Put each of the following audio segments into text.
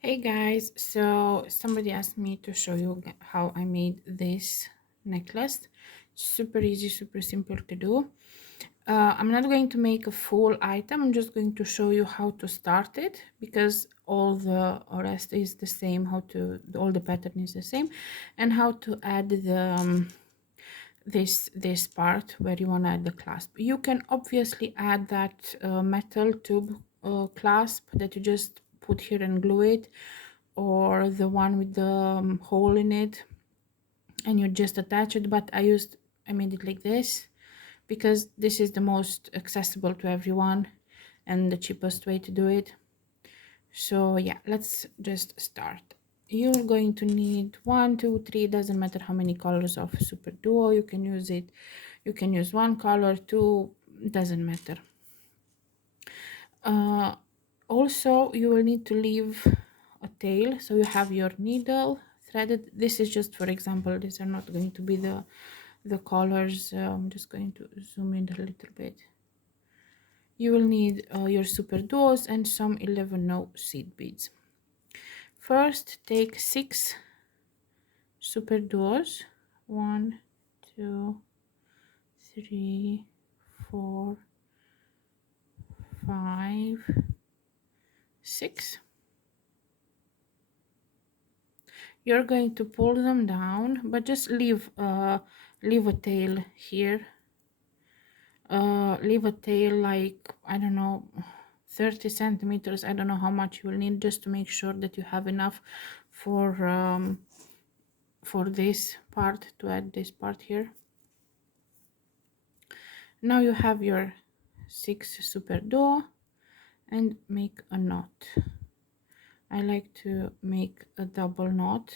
Hey guys, so somebody asked me to show you how I made this necklace. Super easy, super simple to do. I'm not going to make a full item, I'm just going to show you how to start it because all the rest is the same, all the pattern is the same, and how to add this part where you want to add the clasp. You can obviously add that metal tube clasp that you just put here and glue it, or the one with the hole in it and you just attach it, but I made it like this because this is the most accessible to everyone and the cheapest way to do it. So yeah, let's just start. You're going to need 1, 2, 3, doesn't matter how many colors of super duo you can use it. You can use one color, two, doesn't matter. Also, you will need to leave a tail, so you have your needle threaded. This is just for example, these are not going to be the colors. I'm just going to zoom in a little bit. You will need your super duos and some 11 no seed beads. First, take 6 super duos. 1, 2, 3, 4, 5, 6. You're going to pull them down, but just leave a tail here. Leave a tail like, I don't know, 30 centimeters. I don't know how much you will need, just to make sure that you have enough for this part, to add this part here. Now you have your 6 super duo and make a knot. I like to make a double knot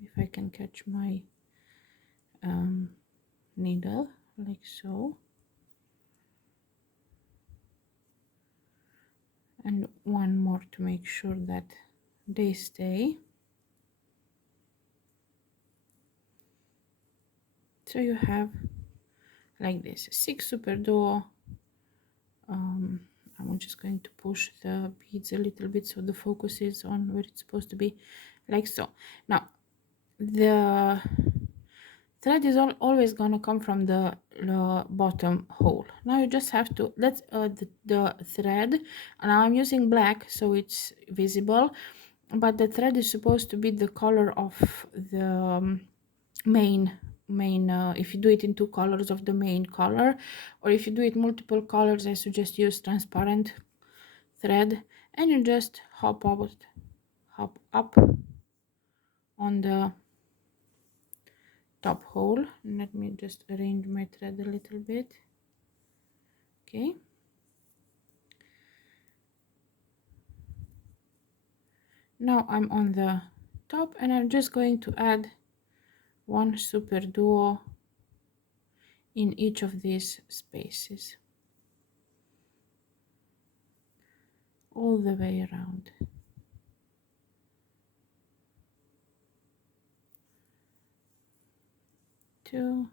if I can catch my needle, like so, and one more to make sure that they stay. So you have like this 6 super duo. I'm just going to push the beads a little bit so the focus is on where it's supposed to be, like so. Now the thread is always gonna come from the bottom hole. Now you just have to let the thread, now I'm using black so it's visible, but the thread is supposed to be the color of the main if you do it in 2 colors, of the main color, or if you do it multiple colors, I suggest use transparent thread, and you just hop up on the top hole. Let me just arrange my thread a little bit. Okay, now I'm on the top and I'm just going to add 1 super duo in each of these spaces all the way around. Two,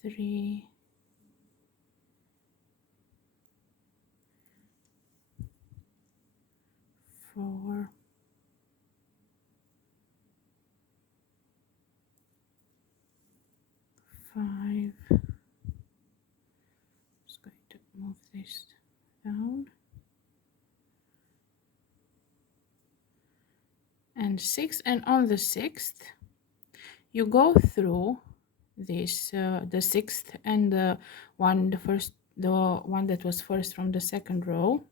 three, 4, 5. Just going to move this down, and 6. And on the 6th you go through this the 6th and the one that was first from the second row.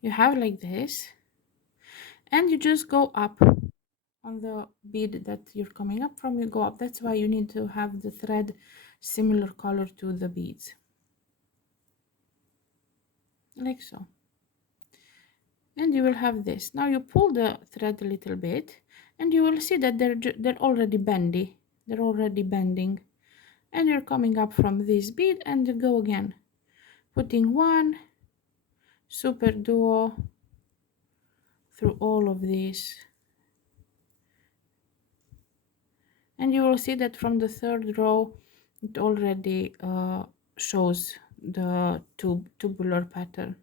You have like this, and you just go up on the bead that you're coming up from. You go up. That's why you need to have the thread similar color to the beads, like so. And you will have this. Now you pull the thread a little bit and you will see that they're already bendy, they're already bending, and you're coming up from this bead and you go again, putting 1 super duo through all of these, and you will see that from the third row it already shows the tubular pattern.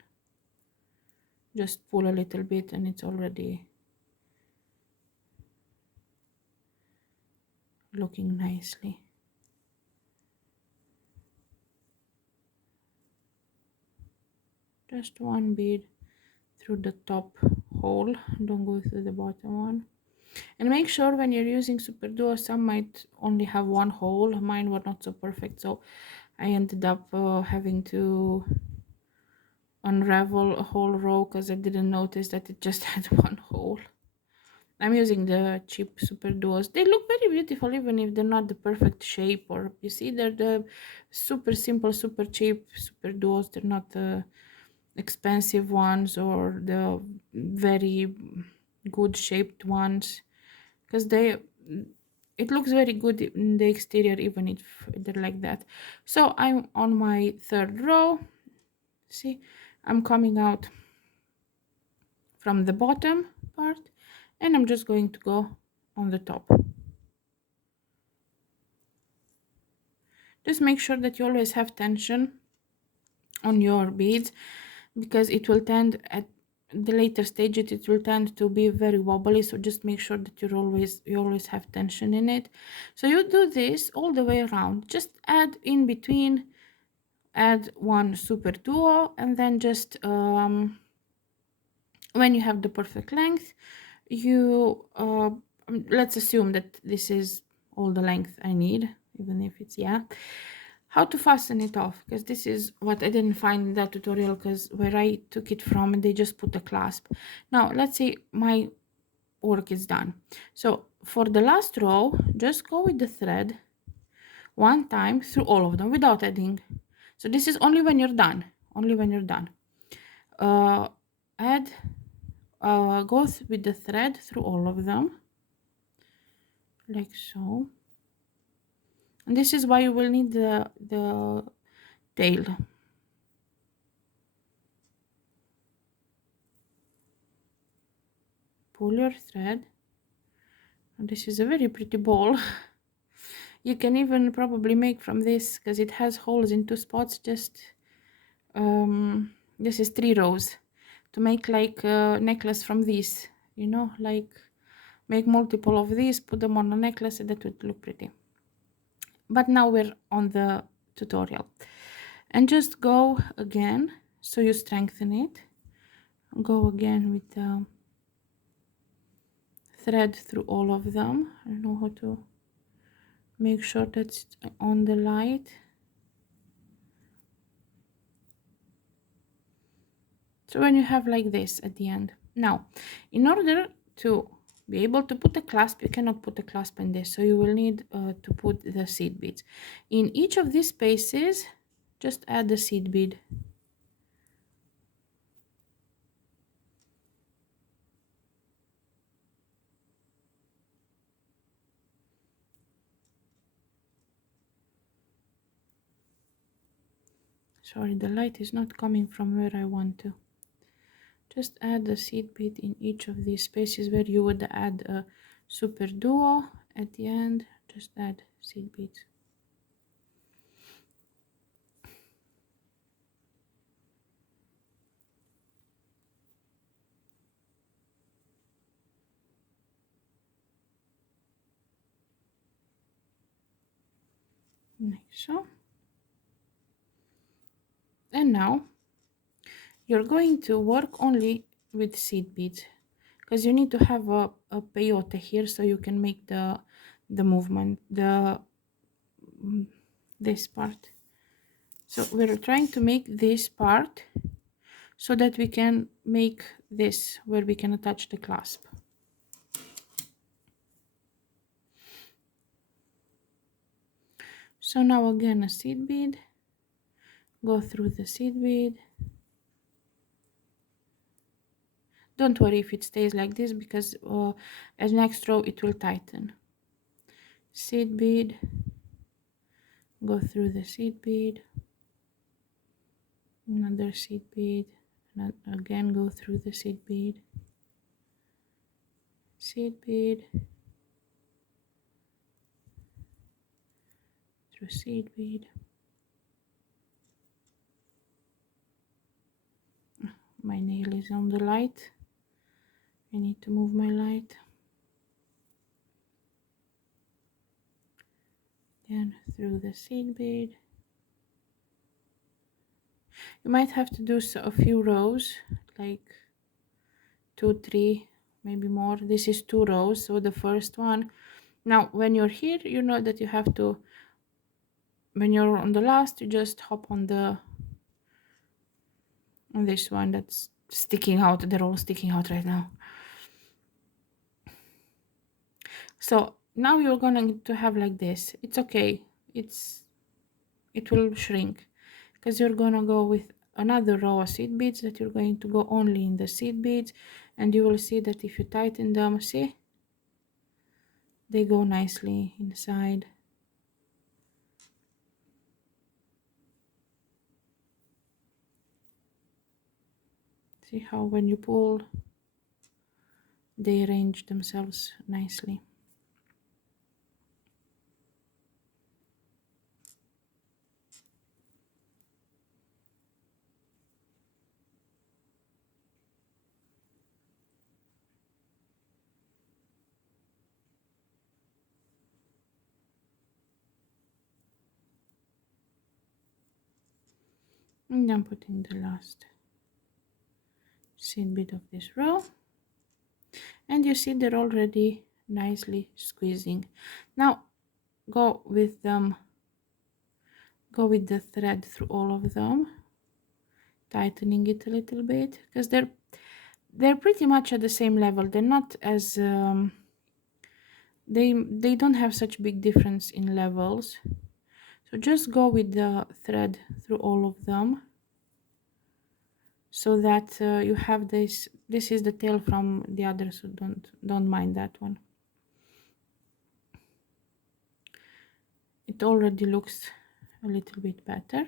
Just pull a little bit and it's already looking nicely. Just one bead through the top hole, don't go through the bottom one. And make sure when you're using superduo, some might only have one hole. Mine were not so perfect, so I ended up having to unravel a whole row because I didn't notice that it just had one hole. I'm using the cheap superduos. They look very beautiful even if they're not the perfect shape, or you see they're the super simple, super cheap superduos. They're not the expensive ones or the very good shaped ones, because it looks very good in the exterior even if they're like that. So I'm on my third row. See, I'm coming out from the bottom part and I'm just going to go on the top. Just make sure that you always have tension on your beads, because it will tend at the later stages it will tend to be very wobbly, so just make sure that you always have tension in it. So you do this all the way around, just add in between, add one superduo, and then just when you have the perfect length, you let's assume that this is all the length I need, even if it's, yeah, how to fasten it off, because this is what I didn't find in that tutorial, because where I took it from they just put a clasp. Now let's say my work is done. So for the last row, just go with the thread one time through all of them without adding. So this is only when you're done, only when you're done. Add go with the thread through all of them like so, and this is why you will need the tail. Pull your thread, and this is a very pretty ball. You can even probably make from this, because it has holes in two spots, just this is 3 rows, to make like a necklace from this, you know, like make multiple of these, put them on a necklace, and that would look pretty. But now we're on the tutorial, and just go again, so you strengthen it, go again with the thread through all of them. I don't know how to make sure that's on the light. So when you have like this at the end, now in order to be able to put a clasp, you cannot put a clasp in this, so you will need to put the seed beads in each of these spaces. Just add the seed bead. Sorry, the light is not coming from where I want to. Just add the seed bead in each of these spaces where you would add a superduo at the end. Just add seed beads. Like so. And now you're going to work only with seed beads, because you need to have a peyote here so you can make the movement, this part. So we're trying to make this part so that we can make this where we can attach the clasp. So now again a seed bead, go through the seed bead. Don't worry if it stays like this, because as next row it will tighten. Seed bead, go through the seed bead, another seed bead, and again go through the seed bead, seed bead, through seed bead. My nail is on the light. I need to move my light. Then through the seed bead. You might have to do a few rows, like 2, 3, maybe more. This is 2 rows, so the first one. Now when you're here, you know that you have to, when you're on the last, you just hop on this one that's sticking out. They're all sticking out right now. So now you're going to have like this. It's okay, it will shrink, because you're gonna go with another row of seed beads that you're going to go only in the seed beads, and you will see that if you tighten them, see, they go nicely inside. See how when you pull, they arrange themselves nicely. And I'm putting the last seed bead of this row, and you see they're already nicely squeezing. Now go with them, go with the thread through all of them, tightening it a little bit, because they're pretty much at the same level. They're not as they don't have such big difference in levels, so just go with the thread through all of them, so that you have this is the tail from the other, so don't mind that one. It already looks a little bit better,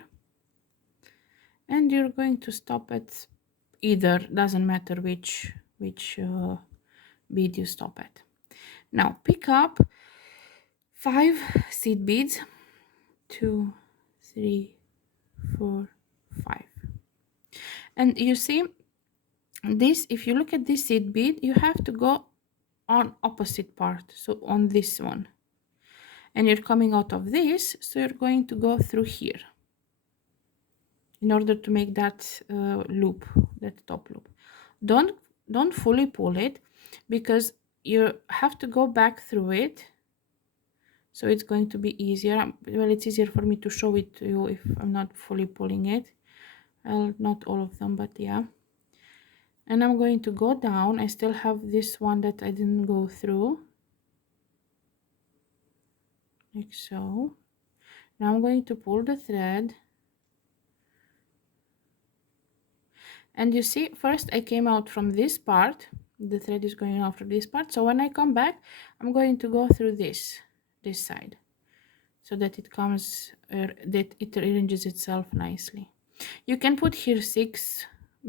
and you're going to stop at either, doesn't matter which bead you stop at. Now pick up 5 seed beads, 2, 3, 4, 5, and you see this, if you look at this seed bead, you have to go on opposite part, so on this one, and you're coming out of this, so you're going to go through here in order to make that loop, that top loop. Don't fully pull it, because you have to go back through it, so it's going to be easier. Well, it's easier for me to show it to you if I'm not fully pulling it. Well, not all of them, but yeah. And I'm going to go down. I still have this one that I didn't go through, like so. Now I'm going to pull the thread, and you see, first I came out from this part, the thread is going out from this part, so when I come back, I'm going to go through this side, so that it comes that it arranges itself nicely. You can put here 6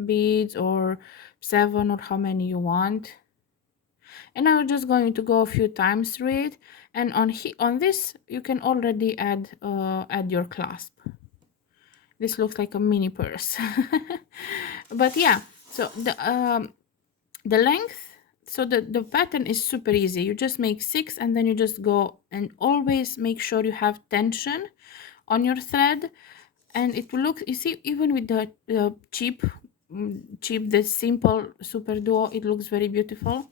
beads or 7, or how many you want, and I'm just going to go a few times through it, and on this you can already add your clasp. This looks like a mini purse. But yeah, so the length, so the pattern is super easy. You just make 6, and then you just go, and always make sure you have tension on your thread, and it will look, you see, even with the cheap, the simple super duo, it looks very beautiful.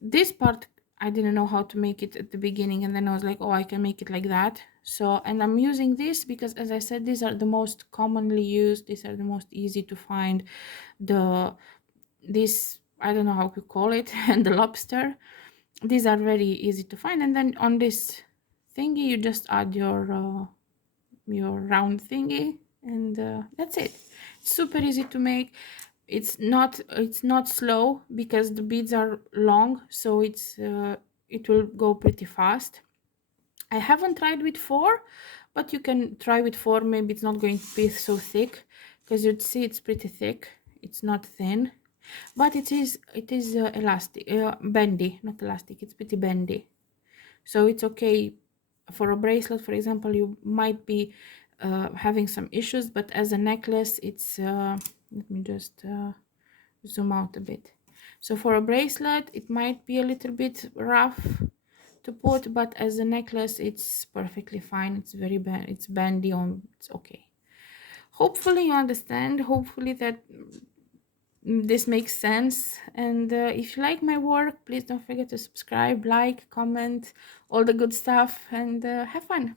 This part I didn't know how to make it at the beginning, and then I was like, oh, I can make it like that. So, and I'm using this because, as I said, these are the most commonly used, these are the most easy to find. This, I don't know how to call it, and the lobster, these are very easy to find. And then on this thingy you just add your round thingy, and that's it. Super easy to make. It's not slow, because the beads are long, so it will go pretty fast. I haven't tried with 4, but you can try with 4. Maybe it's not going to be so thick, because you'd see it's pretty thick, it's not thin, but it is elastic, bendy, not elastic, it's pretty bendy, so it's okay for a bracelet, for example, you might be having some issues, but as a necklace, it's let me just zoom out a bit. So for a bracelet, it might be a little bit rough to put, but as a necklace, it's perfectly fine. It's very it's bendy on, it's okay. Hopefully you understand, hopefully that this makes sense. And if you like my work, please don't forget to subscribe, like, comment, all the good stuff, and have fun.